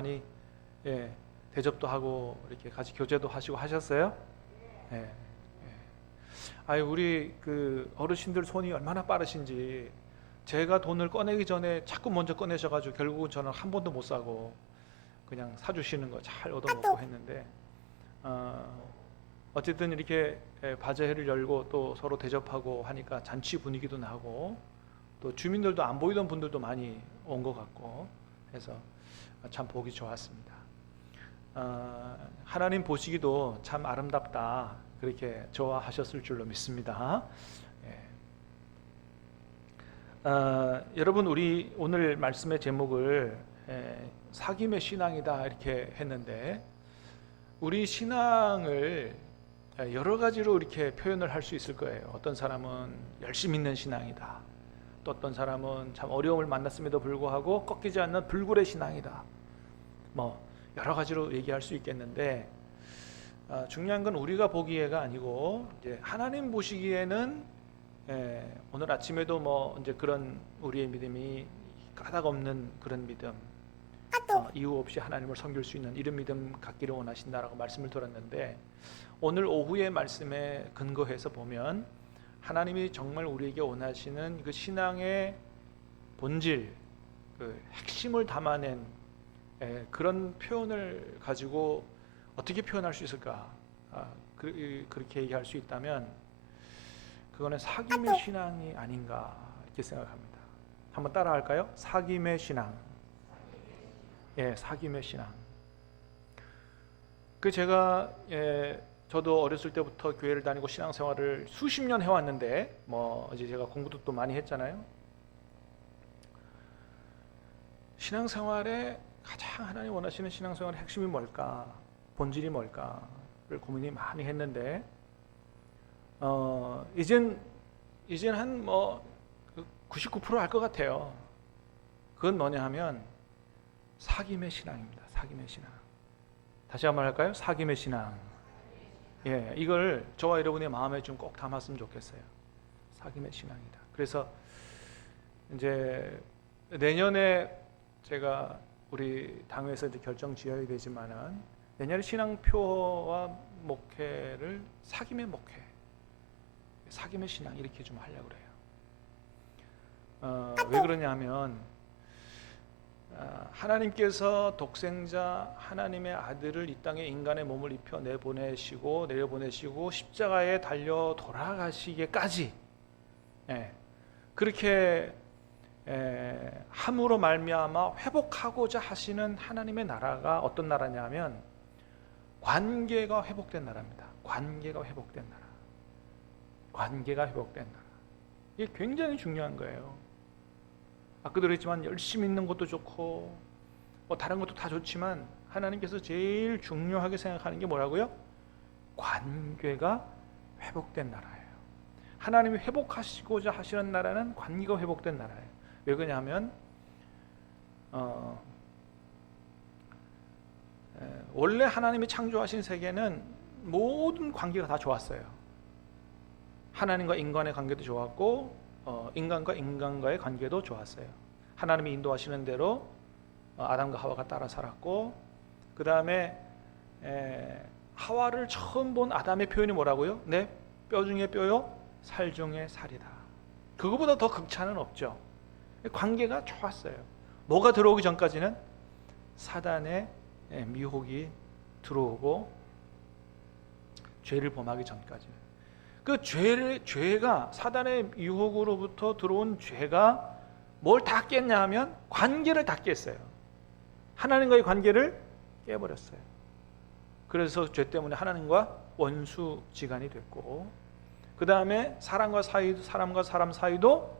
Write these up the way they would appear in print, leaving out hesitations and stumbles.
많이 대접도 하고 이렇게 같이 교제도 하시고 하셨어요? 아유, 우리 그 어르신들 손이 얼마나 빠르신지, 제가 돈을 꺼내기 전에 자꾸 먼저 꺼내셔가지고 결국은 저는 한 번도 못 사고 그냥 사주시는 거 잘 얻어먹고 했는데, 어쨌든 이렇게 바제회를 열고 또 서로 대접하고 하니까 잔치 분위기도 나고, 또 주민들도 안 보이던 분들도 많이 온 것 같고 해서 참 보기 좋았습니다. 하나님 보시기도 참 아름답다, 그렇게 좋아하셨을 줄로 믿습니다. 여러분, 우리 오늘 말씀의 제목을 사귐의 신앙이다 이렇게 했는데, 우리 신앙을 여러 가지로 이렇게 표현을 할 수 있을 거예요. 어떤 사람은 열심히 있는 신앙이다, 또 어떤 사람은 참 어려움을 만났음에도 불구하고 꺾이지 않는 불굴의 신앙이다, 뭐 여러 가지로 얘기할 수 있겠는데, 중요한 건 우리가 보기에가 아니고 이제 하나님 보시기에는, 오늘 아침에도 뭐 이제 그런 우리의 믿음이 까닭 없는 그런 믿음, 이유 없이 하나님을 섬길 수 있는 이런 믿음 갖기를 원하신다라고 말씀을 들었는데, 오늘 오후의 말씀에 근거해서 보면 하나님이 정말 우리에게 원하시는 그 신앙의 본질, 그 핵심을 담아낸 그런 표현을 가지고 어떻게 표현할 수 있을까? 그렇게 얘기할 수 있다면 그거는 사귐의 신앙이 아닌가 이렇게 생각합니다. 한번 따라 할까요? 사귐의 신앙. 사귐의 신앙. 제가 저도 어렸을 때부터 교회를 다니고 신앙생활을 수십 년 해왔는데, 뭐 이제 제가 공부도 또 많이 했잖아요. 신앙생활에 가장 하나님 원하시는 신앙생활의 핵심이 뭘까, 본질이 뭘까를 고민이 많이 했는데, 이젠 한 뭐 99% 알 것 같아요. 그건 뭐냐 하면 사귐의 신앙입니다. 사귐의 신앙. 다시 한번 할까요? 사귐의 신앙. 이걸 저와 여러분의 마음에 좀 꼭 담았으면 좋겠어요. 사귐의 신앙이다. 그래서 이제 내년에 제가 우리 당회에서 이제 결정 지어야 되지만은, 내년에 신앙표와 목회를 사귐의 목회, 사귐의 신앙 이렇게 좀 하려고 그래요. 왜 그러냐면, 하나님께서 독생자 하나님의 아들을 이 땅에 인간의 몸을 입혀 내려보내시고 십자가에 달려 돌아가시기까지 그렇게 함으로 말미암아 회복하고자 하시는 하나님의 나라가 어떤 나라냐면 관계가 회복된 나라입니다. 관계가 회복된 나라. 관계가 회복된 나라. 이게 굉장히 중요한 거예요. 아까도 그랬지만 열심히 있는 것도 좋고 뭐 다른 것도 다 좋지만, 하나님께서 제일 중요하게 생각하는 게 뭐라고요? 관계가 회복된 나라예요. 하나님이 회복하시고자 하시는 나라는 관계가 회복된 나라예요. 왜 그러냐면 원래 하나님이 창조하신 세계는 모든 관계가 다 좋았어요. 하나님과 인간의 관계도 좋았고, 인간과 인간과의 관계도 좋았어요. 하나님이 인도하시는 대로 아담과 하와가 따라 살았고, 그 다음에 하와를 처음 본 아담의 표현이 뭐라고요? 내 뼈 중에 뼈요, 살 중에 살이다. 그거보다 더 극찬은 없죠. 관계가 좋았어요. 뭐가 들어오기 전까지는? 사단의 미혹이 들어오고 죄를 범하기 전까지는. 그 죄가, 사단의 유혹으로부터 들어온 죄가 뭘 다 깼냐 하면 관계를 다 깼어요. 하나님과의 관계를 깨버렸어요. 그래서 죄 때문에 하나님과 원수지간이 됐고, 그 다음에 사람과 사람 사이도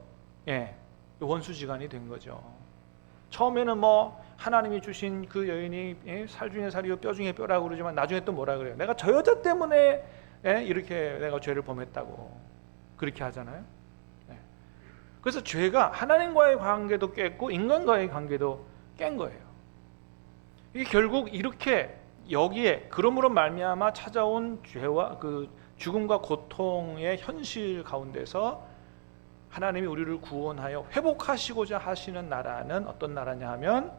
원수지간이 된 거죠. 처음에는 뭐 하나님이 주신 그 여인이 살 중에 살이요 뼈 중에 뼈라고 그러지만, 나중에 또 뭐라 그래요? 내가 저 여자 때문에 이렇게 내가 죄를 범했다고 그렇게 하잖아요. 그래서 죄가 하나님과의 관계도 깼고 인간과의 관계도 깬 거예요. 이게 결국 이렇게 여기에 그러므로 말미암아 찾아온 죄와 그 죽음과 고통의 현실 가운데서 하나님이 우리를 구원하여 회복하시고자 하시는 나라는 어떤 나라냐 하면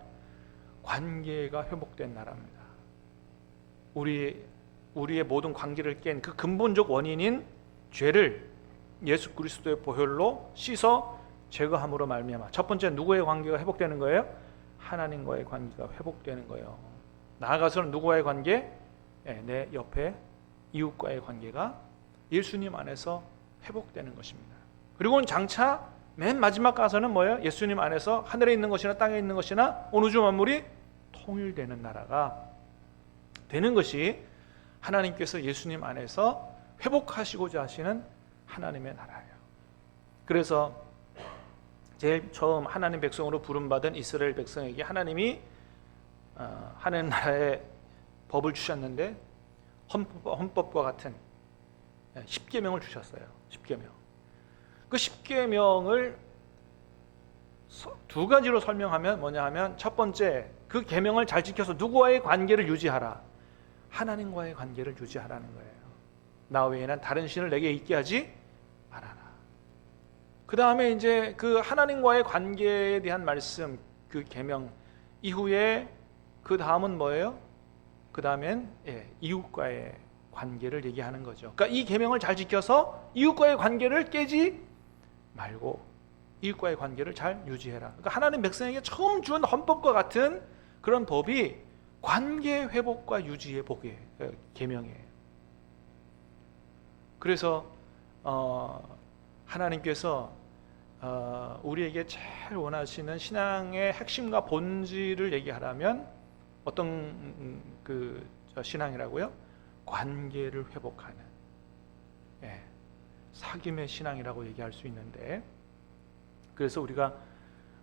관계가 회복된 나라입니다. 우리의 모든 관계를 깬 그 근본적 원인인 죄를 예수 그리스도의 보혈로 씻어 제거함으로 말미암아 첫 번째 누구의 관계가 회복되는 거예요? 하나님과의 관계가 회복되는 거예요. 나아가서는 누구와의 관계? 내 옆에 이웃과의 관계가 예수님 안에서 회복되는 것입니다. 그리고 장차 맨 마지막 가서는 뭐예요? 예수님 안에서 하늘에 있는 것이나 땅에 있는 것이나 온 우주 만물이 통일되는 나라가 되는 것이 하나님께서 예수님 안에서 회복하시고자 하시는 하나님의 나라예요. 그래서 제일 처음 하나님 백성으로 부름받은 이스라엘 백성에게 하나님이 하나님 나라의 법을 주셨는데 헌법과 같은 10계명을 주셨어요. 10계명. 그 10계명을 두 가지로 설명하면 뭐냐 하면 첫 번째, 그 계명을 잘 지켜서 누구와의 관계를 유지하라. 하나님과의 관계를 유지하라는 거예요. 나 외에는 다른 신을 내게 있게 하지 말아라. 그 다음에 이제 그 하나님과의 관계에 대한 말씀, 그 계명 이후에 그 다음은 뭐예요? 그 다음엔 이웃과의 관계를 얘기하는 거죠. 그러니까 이 계명을 잘 지켜서 이웃과의 관계를 깨지 말고 이웃과의 관계를 잘 유지해라. 그러니까 하나님 백성에게 처음 준 헌법과 같은 그런 법이 관계 회복과 유지의 복이에요. 계명이에요. 그래서 하나님께서 우리에게 제일 원하시는 신앙의 핵심과 본질을 얘기하라면 어떤 그 신앙이라고요? 관계를 회복하는 사귐의 신앙이라고 얘기할 수 있는데, 그래서 우리가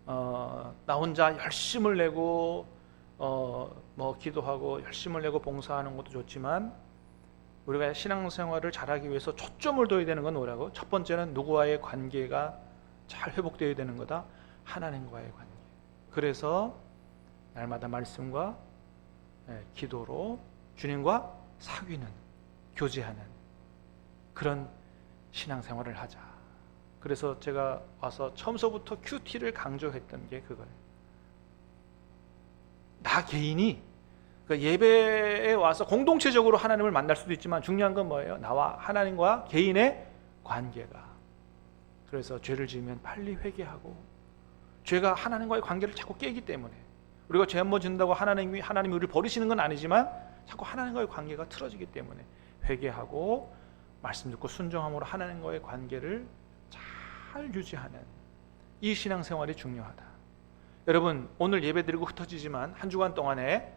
나 혼자 열심을 내고 뭐 기도하고 열심을 내고 봉사하는 것도 좋지만 우리가 신앙생활을 잘하기 위해서 초점을 둬야 되는 건 뭐라고? 첫 번째는 누구와의 관계가 잘 회복되어야 되는 거다. 하나님과의 관계. 그래서 날마다 말씀과 기도로 주님과 사귀는, 교제하는 그런 신앙생활을 하자. 그래서 제가 와서 처음서부터 큐티를 강조했던 게 그거예요. 나 개인이 예배에 와서 공동체적으로 하나님을 만날 수도 있지만 중요한 건 뭐예요? 나와 하나님과 개인의 관계가. 그래서 죄를 지으면 빨리 회개하고, 죄가 하나님과의 관계를 자꾸 깨기 때문에 우리가 죄 한번 짓는다고 하나님이 우리를 버리시는 건 아니지만 자꾸 하나님과의 관계가 틀어지기 때문에 회개하고 말씀 듣고 순종함으로 하나님과의 관계를 잘 유지하는 이 신앙생활이 중요하다. 여러분, 오늘 예배드리고 흩어지지만 한 주간 동안에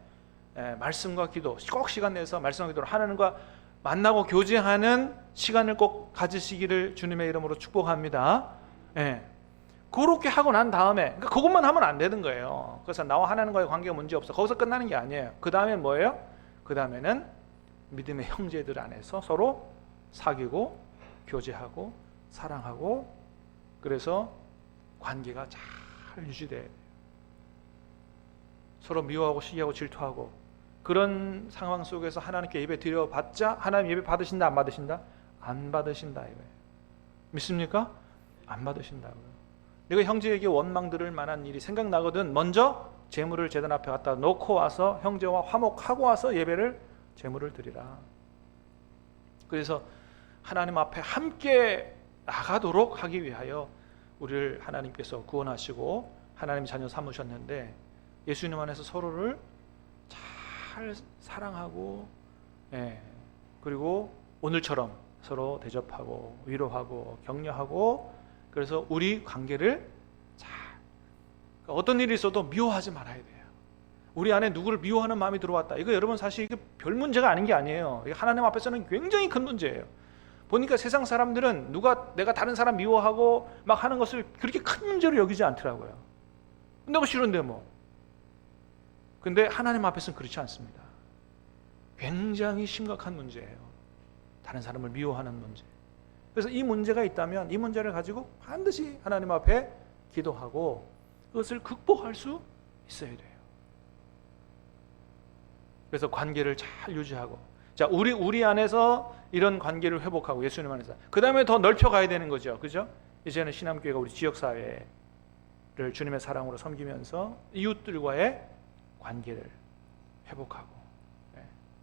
말씀과 기도, 꼭 시간 내서 말씀과 기도로 하나님과 만나고 교제하는 시간을 꼭 가지시기를 주님의 이름으로 축복합니다. 그렇게 하고 난 다음에, 그러니까 그것만 하면 안 되는 거예요. 그래서 나와 하나님과의 관계가 문제 없어, 거기서 끝나는 게 아니에요. 그 다음엔 뭐예요? 그 다음에는 믿음의 형제들 안에서 서로 사귀고 교제하고 사랑하고, 그래서 관계가 잘 유지돼야 돼요. 서로 미워하고 시기하고 질투하고 그런 상황 속에서 하나님께 예배 드려봤자 하나님 예배 받으신다 안 받으신다? 안 받으신다 이거예요. 믿습니까? 안 받으신다고요. 내가 형제에게 원망 들을 만한 일이 생각나거든 먼저 제물을 제단 앞에 갖다 놓고 와서 형제와 화목하고 와서 예배를 제물을 드리라. 그래서 하나님 앞에 함께 나가도록 하기 위하여 우리를 하나님께서 구원하시고 하나님 자녀 삼으셨는데, 예수님 안에서 서로를 잘 사랑하고 그리고 오늘처럼 서로 대접하고 위로하고 격려하고, 그래서 우리 관계를 잘, 어떤 일이 있어도 미워하지 말아야 돼요. 우리 안에 누구를 미워하는 마음이 들어왔다, 이거 여러분 사실 이게 별 문제가 아닌 게 아니에요. 하나님 앞에서는 굉장히 큰 문제예요. 보니까 세상 사람들은 내가 다른 사람 미워하고 막 하는 것을 그렇게 큰 문제로 여기지 않더라고요. 내가 싫은데 뭐. 근데 하나님 앞에서는 그렇지 않습니다. 굉장히 심각한 문제예요. 다른 사람을 미워하는 문제. 그래서 이 문제가 있다면 이 문제를 가지고 반드시 하나님 앞에 기도하고 그것을 극복할 수 있어야 돼요. 그래서 관계를 잘 유지하고, 자, 우리 안에서 이런 관계를 회복하고 예수님 안에서 그 다음에 더 넓혀가야 되는 거죠. 그죠? 이제는 신암교회가 우리 지역사회를 주님의 사랑으로 섬기면서 이웃들과의 관계를 회복하고,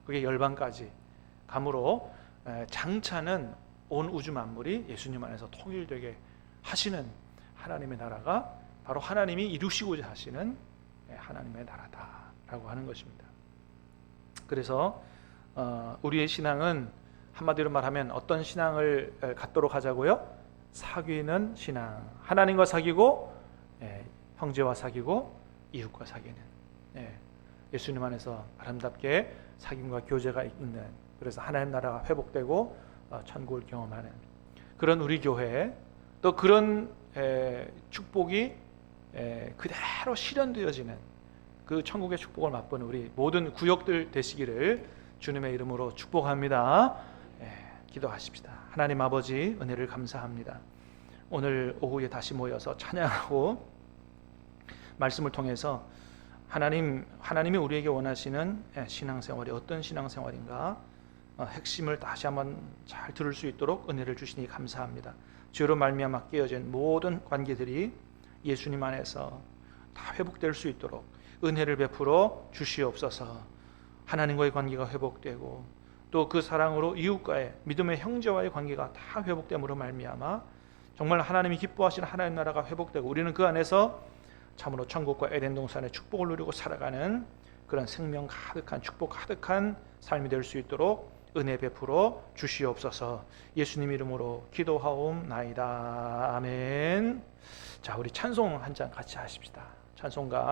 그게 열방까지 감으로 장차는 온 우주 만물이 예수님 안에서 통일되게 하시는 하나님의 나라가 바로 하나님이 이루시고자 하시는 하나님의 나라다라고 하는 것입니다. 그래서 우리의 신앙은 한마디로 말하면 어떤 신앙을 갖도록 하자고요? 사귀는 신앙. 하나님과 사귀고 형제와 사귀고 이웃과 사귀는, 예수님 안에서 아름답게 사귐과 교제가 있는, 그래서 하나님 나라가 회복되고 천국을 경험하는 그런 우리 교회, 또 그런 축복이 그대로 실현되어지는 그 천국의 축복을 맛보는 우리 모든 구역들 되시기를 주님의 이름으로 축복합니다. 기도하십시다. 하나님 아버지, 은혜를 감사합니다. 오늘 오후에 다시 모여서 찬양하고 말씀을 통해서 하나님이 우리에게 원하시는 신앙생활이 어떤 신앙생활인가 핵심을 다시 한번 잘 들을 수 있도록 은혜를 주시니 감사합니다. 죄로 말미암아 깨어진 모든 관계들이 예수님 안에서 다 회복될 수 있도록 은혜를 베풀어 주시옵소서. 하나님과의 관계가 회복되고 또 그 사랑으로 이웃과의 믿음의 형제와의 관계가 다 회복됨으로 말미암아 정말 하나님이 기뻐하시는 하나님 나라가 회복되고 우리는 그 안에서 참으로 천국과 에덴 동산의 축복을 누리고 살아가는 그런 생명 가득한 축복 가득한 삶이 될 수 있도록 은혜 베풀어 주시옵소서. 예수님 이름으로 기도하옵나이다. 아멘. 자, 우리 찬송 한 장 같이 하십시다. 찬송가